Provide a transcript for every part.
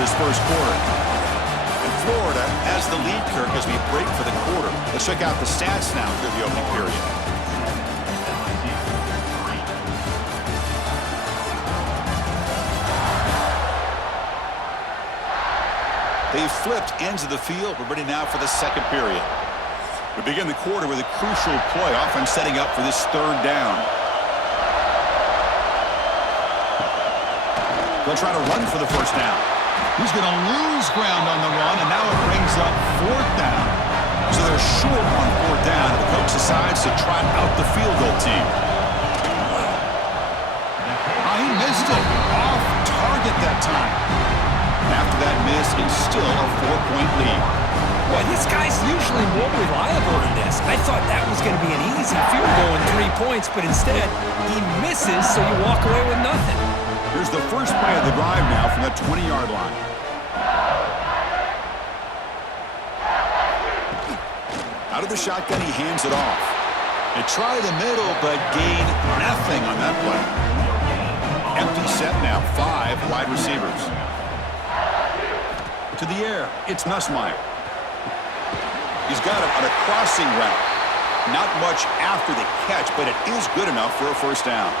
this first quarter. And Florida has the lead, Kirk, as we break for the quarter. Let's check out the stats now through the opening period. They've flipped ends of the field. We're ready now for the second period. We begin the quarter with a crucial play, offense setting up for this third down. They'll try to run for the first down. He's going to lose ground on the run, and now it brings up fourth down. So they're short on fourth down, and the coach decides to trot out the field goal team. He missed it. Off target that time. After that miss, it's still a 4-point lead. Boy, this guy's usually more reliable than this. I thought that was going to be an easy field goal in 3 points, but instead, he misses, so you walk away with nothing. Here's the first play of the drive now from the 20-yard line. Out of the shotgun, he hands it off. They try the middle, but gain nothing on that play. Empty set now, 5 wide receivers. To the air, it's Nussmeier. He's got it on a crossing route. Not much after the catch, but it is good enough for a first down.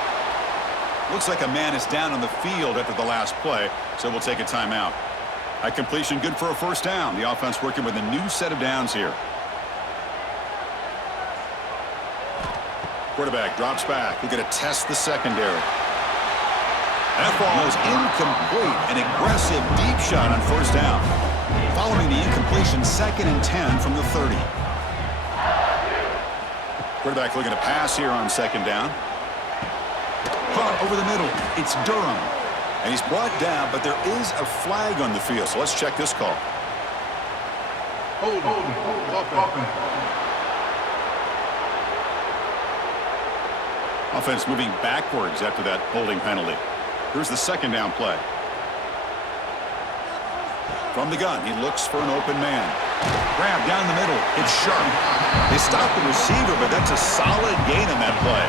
Looks like a man is down on the field after the last play, so we'll take a timeout. That completion good for a first down. The offense working with a new set of downs here. Quarterback drops back. We're going to test the secondary. That ball is incomplete. An aggressive deep shot on first down. Following the incompletion, 2nd and 10 from the 30. Quarterback looking to pass here on 2nd down. Caught over the middle. It's Durham. And he's brought down, but there is a flag on the field. So let's check this call. Hold. Offense moving backwards after that holding penalty. Here's the 2nd down play. From the gun, he looks for an open man. Grab down the middle. It's sharp. They stop the receiver, but that's a solid gain on that play.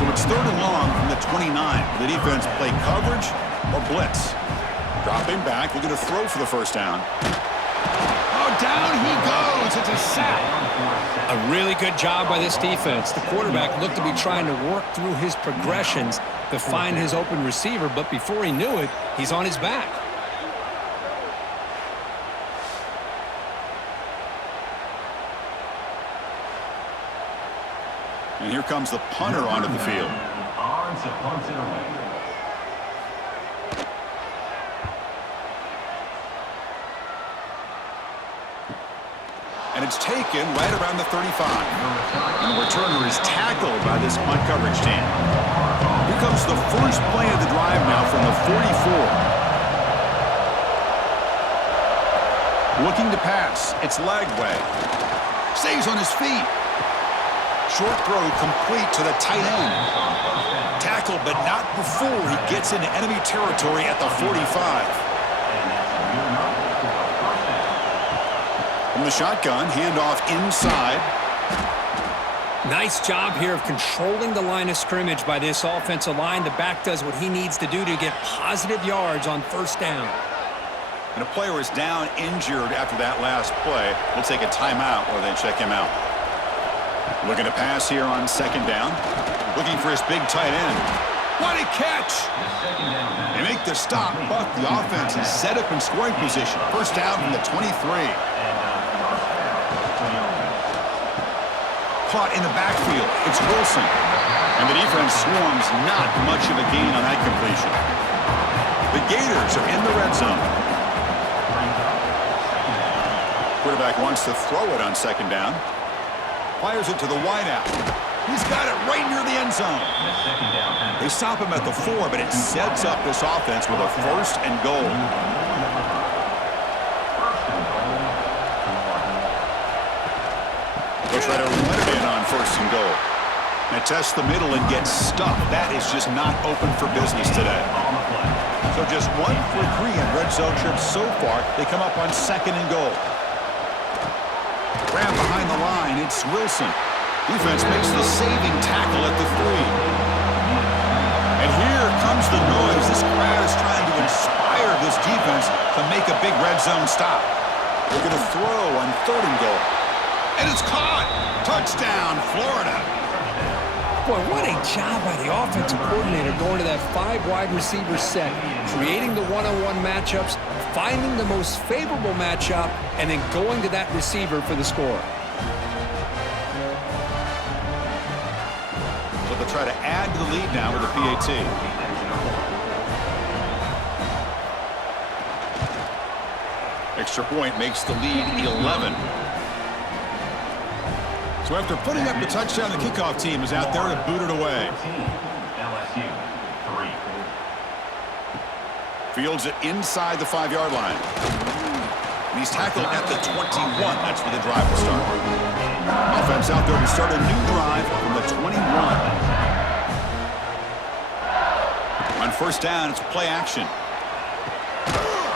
So it's 3rd and long from the 29. The defense play coverage or blitz. Dropping back, looking to throw for the first down. Oh, down he goes. It's a sack. A really good job by this defense. The quarterback looked to be trying to work through his progressions to find his open receiver, but before he knew it, he's on his back. And here comes the punter onto the field. And it's taken right around the 35. And the returner is tackled by this punt coverage team. Here comes the first play of the drive now from the 44. Looking to pass. It's Lagway. Stays on his feet. Short throw complete to the tight end. Tackled, but not before he gets into enemy territory at the 45. From the shotgun, handoff inside. Nice job here of controlling the line of scrimmage by this offensive line. The back does what he needs to do to get positive yards on first down. And a player is down injured after that last play. We'll take a timeout while they check him out. Looking to pass here on 2nd down. Looking for his big tight end. What a catch! They make the stop, but the offense is set up in scoring position. First down from the 23. Caught in the backfield. It's Wilson. And the defense swarms. Not much of a gain on that completion. The Gators are in the red zone. Quarterback wants to throw it on 2nd down. Fires it to the wideout. He's got it right near the end zone. They stop him at the 4, but it sets up this offense with a 1st and goal. They'll try to let it in on 1st and goal. They test the middle and get stuffed. That is just not open for business today. So just 1 for 3 in red zone trips so far. They come up on 2nd and goal. Grab behind the line. It's Wilson. Defense makes the saving tackle at the 3. And here comes the noise. This crowd is trying to inspire this defense make a big red zone stop. They're going to throw on 3rd and goal. And it's caught. Touchdown, Florida. Boy, what a job by the offensive coordinator going to that 5 wide receiver set, creating the one-on-one matchups, finding the most favorable matchup, and then going to that receiver for the score. So they'll try to add to the lead now with a PAT. Extra point makes the lead 11. So after putting up the touchdown, the kickoff team is out there to boot it away. LSU 3. Fields it inside the 5-yard line. And he's tackled at the 21. That's where the drive will start. Offense out there to start a new drive from the 21. On 1st down, it's play action.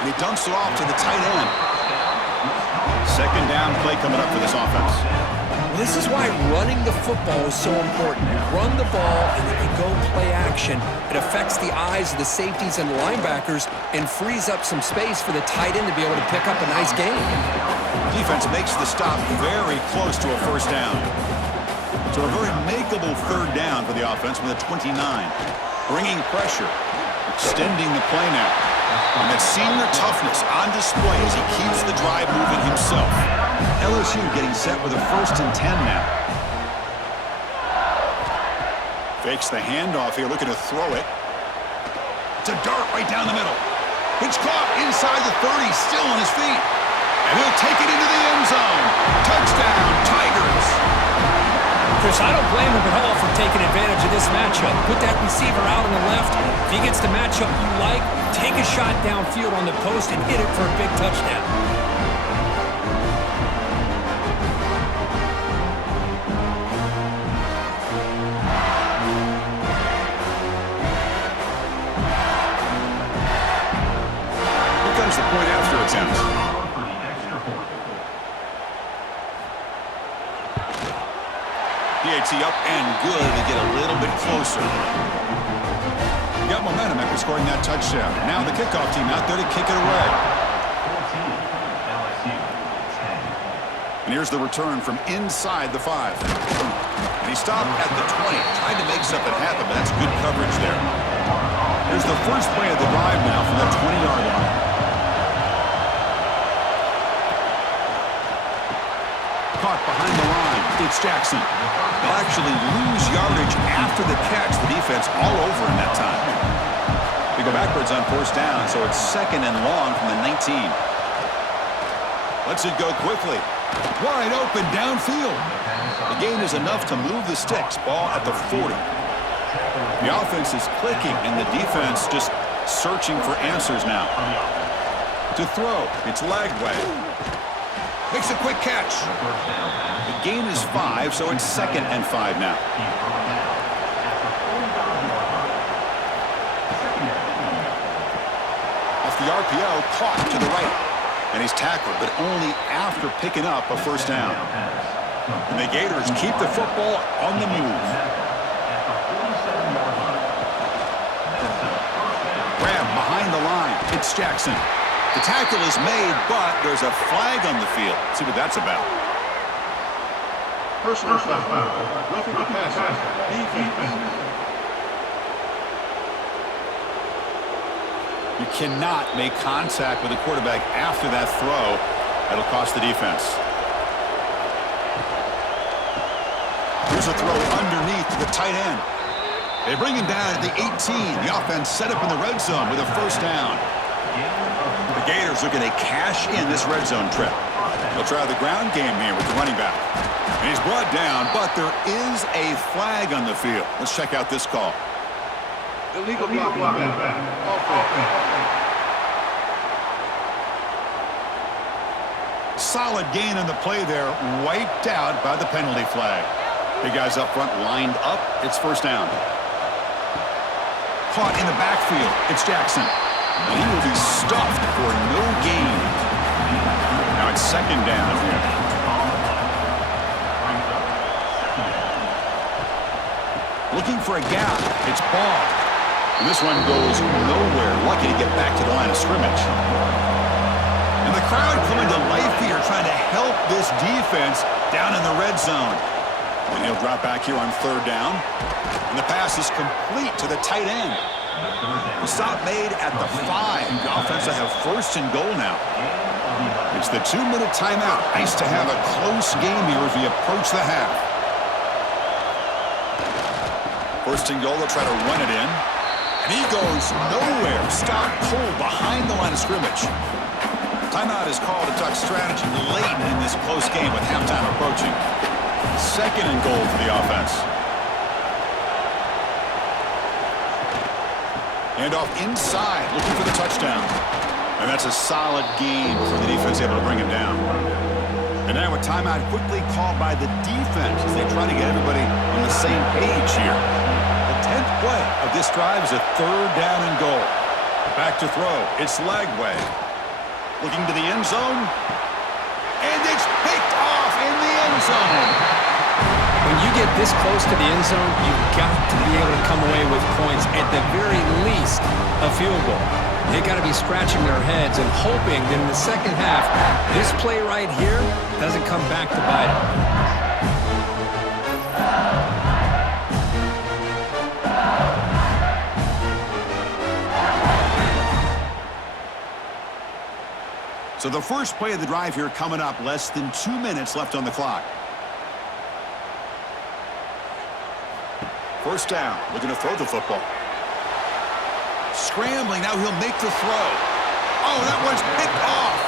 And he dumps it off to the tight end. 2nd down play coming up for this offense. Well, this is why running the football is so important. You run the ball and then you go play action. It affects the eyes of the safeties and linebackers and frees up some space for the tight end to be able to pick up a nice game. Defense makes the stop very close to a 1st down. So a very makeable 3rd down for the offense with a 29. Bringing pressure, extending the play now. And that senior toughness on display as he keeps the drive moving himself. LSU getting set with a 1st and 10 now. Fakes the handoff here, looking to throw it. It's a dart right down the middle. It's caught inside the 30, still on his feet. And he'll take it into the end zone. Touchdown, Tigers. Chris, I don't blame him at all for taking advantage of this matchup. Put that receiver out on the left. If he gets the matchup you like, take a shot downfield on the post and hit it for a big touchdown. Here comes the point after attempt. PAT up and good to get a little bit closer. Got momentum after scoring that touchdown. Now the kickoff team out there to kick it away. 14, LSU 10. And here's the return from inside the 5. And he stopped at the 20, trying to make something happen, but that's good coverage there. Here's the first play of the drive now from the 20-yard line. Caught behind the line. It's Jackson. They'll actually lose yardage after the catch. The defense all over in that time. They go backwards on 1st down, so it's 2nd and long from the 19. Lets it go quickly. Wide open downfield. The gain is enough to move the sticks. Ball at the 40. The offense is clicking, and the defense just searching for answers now. To throw, it's Lagway. Makes a quick catch. The gain is 5, so it's 2nd and 5 now. Off the RPO, caught to the right. And he's tackled, but only after picking up a 1st down. And the Gators keep the football on the move. Grab behind the line. It's Jackson. The tackle is made, but there's a flag on the field. Let's see what that's about. Personal foul. Roughing the passer. Defense. You cannot make contact with the quarterback after that throw. That'll cost the defense. Here's a throw underneath to the tight end. They bring him down at the 18. The offense set up in the red zone with a 1st down. The Gators looking to cash in this red zone trip. They'll try the ground game here with the running back. And he's brought down, but there is a flag on the field. Let's check out this call. Illegal blocking back. Solid gain on the play there, wiped out by the penalty flag. Big guys up front lined up. It's 1st down. Caught in the backfield. It's Jackson. And he will be stuffed for no gain. Now it's 2nd down here. Looking for a gap. It's Ball. And this one goes nowhere. Lucky to get back to the line of scrimmage. crowd coming to life here, trying to help this defense down in the red zone. And he'll drop back here on 3rd down. And the pass is complete to the tight end. The stop made at the 5. The offense will have 1st and goal now. It's the 2-minute timeout. Nice to have a close game here as we approach the half. 1st and goal, they'll try to run it in. And he goes nowhere. Stop cold behind the line of scrimmage. Timeout is called to talk strategy late in this close game with halftime approaching. 2nd and goal for the offense. And off inside, looking for the touchdown. And that's a solid gain for the defense, able to bring him down. And now a timeout quickly called by the defense as they try to get everybody on the same page here. The 10th play of this drive is a 3rd down and goal. Back to throw. It's Lagway. Looking to the end zone. And it's picked off in the end zone. When you get this close to the end zone, you've got to be able to come away with points, at the very least, a field goal. They got to be scratching their heads and hoping that in the second half, this play right here doesn't come back to bite them. So the first play of the drive here coming up, less than 2 minutes left on the clock. 1st down, looking to throw the football. Scrambling, now he'll make the throw. Oh, that one's picked off.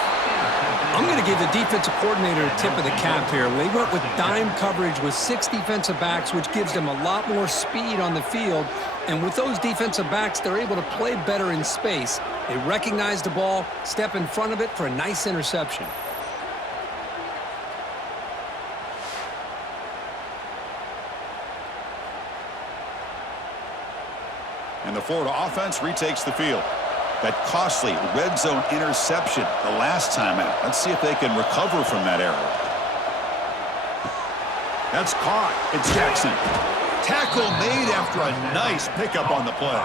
I'm going to give the defensive coordinator a tip of the cap here. They went with dime coverage with 6 defensive backs, which gives them a lot more speed on the field. And with those defensive backs, they're able to play better in space. They recognize the ball, step in front of it for a nice interception. And the Florida offense retakes the field. That costly red zone interception the last time out. Let's see if they can recover from that error. That's caught. It's Jackson. Tackle made after a nice pickup on the play.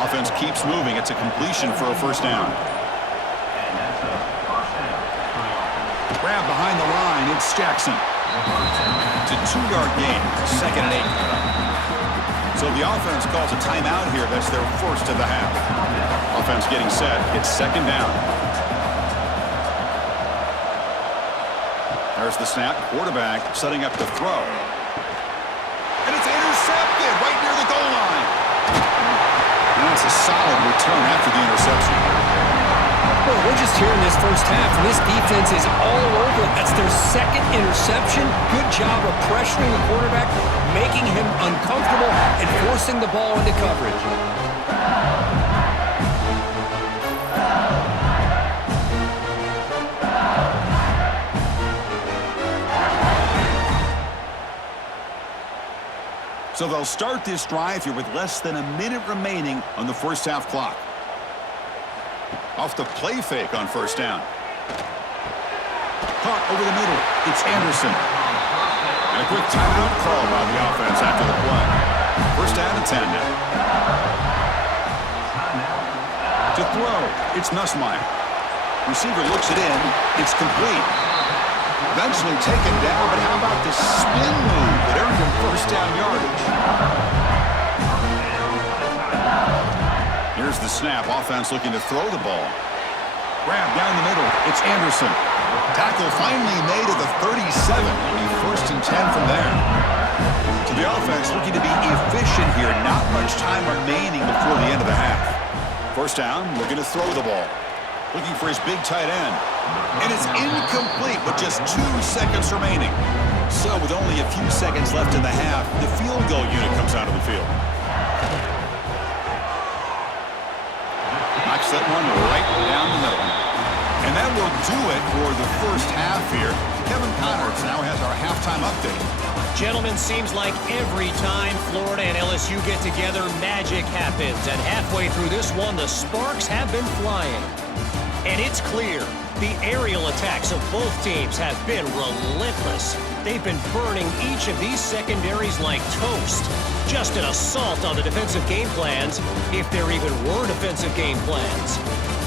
Offense keeps moving. It's a completion for a 1st down. Grab behind the line. It's Jackson. It's a 2-yard gain. 2nd and 8. So the offense calls a timeout here. That's their 1st of the half. Offense getting set. It's 2nd down. There's the snap. Quarterback setting up the throw. And it's intercepted right near the goal line. And it's a solid return after the interception. Well, we're just here in this first half, and this defense is all over it. That's their 2nd interception. Good job of pressuring the quarterback, making him uncomfortable, and forcing the ball into coverage. So they'll start this drive here with less than a minute remaining on the first half clock. Off the play fake on 1st down. Caught over the middle. It's Anderson. And a quick timeout call by the offense after the play. 1st down and 10 now. To throw, it's Nussmeier. Receiver looks it in. It's complete. Eventually taken down, but how about the spin move that earned him 1st down yardage? Here's the snap. Offense looking to throw the ball. Grab down the middle. It's Anderson. Tackle finally made at the 37. It'll be 1st and 10 from there. So the offense looking to be efficient here. Not much time remaining before the end of the half. 1st down, looking to throw the ball. Looking for his big tight end. And it's incomplete with just 2 seconds remaining. So with only a few seconds left in the half, the field goal unit comes out of the field. Knocks that one right down the middle. And that will do it for the first half here. Kevin Connors now has our halftime update. Gentlemen, seems like every time Florida and LSU get together, magic happens. And halfway through this one, the sparks have been flying. And it's clear, the aerial attacks of both teams have been relentless. They've been burning each of these secondaries like toast. Just an assault on the defensive game plans, if there even were defensive game plans.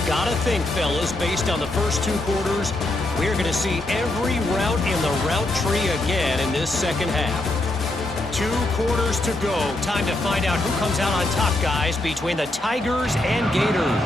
Gotta think, fellas, based on the first 2 quarters, we're going to see every route in the route tree again in this second half. 2 quarters to go. Time to find out who comes out on top, guys, between the Tigers and Gators.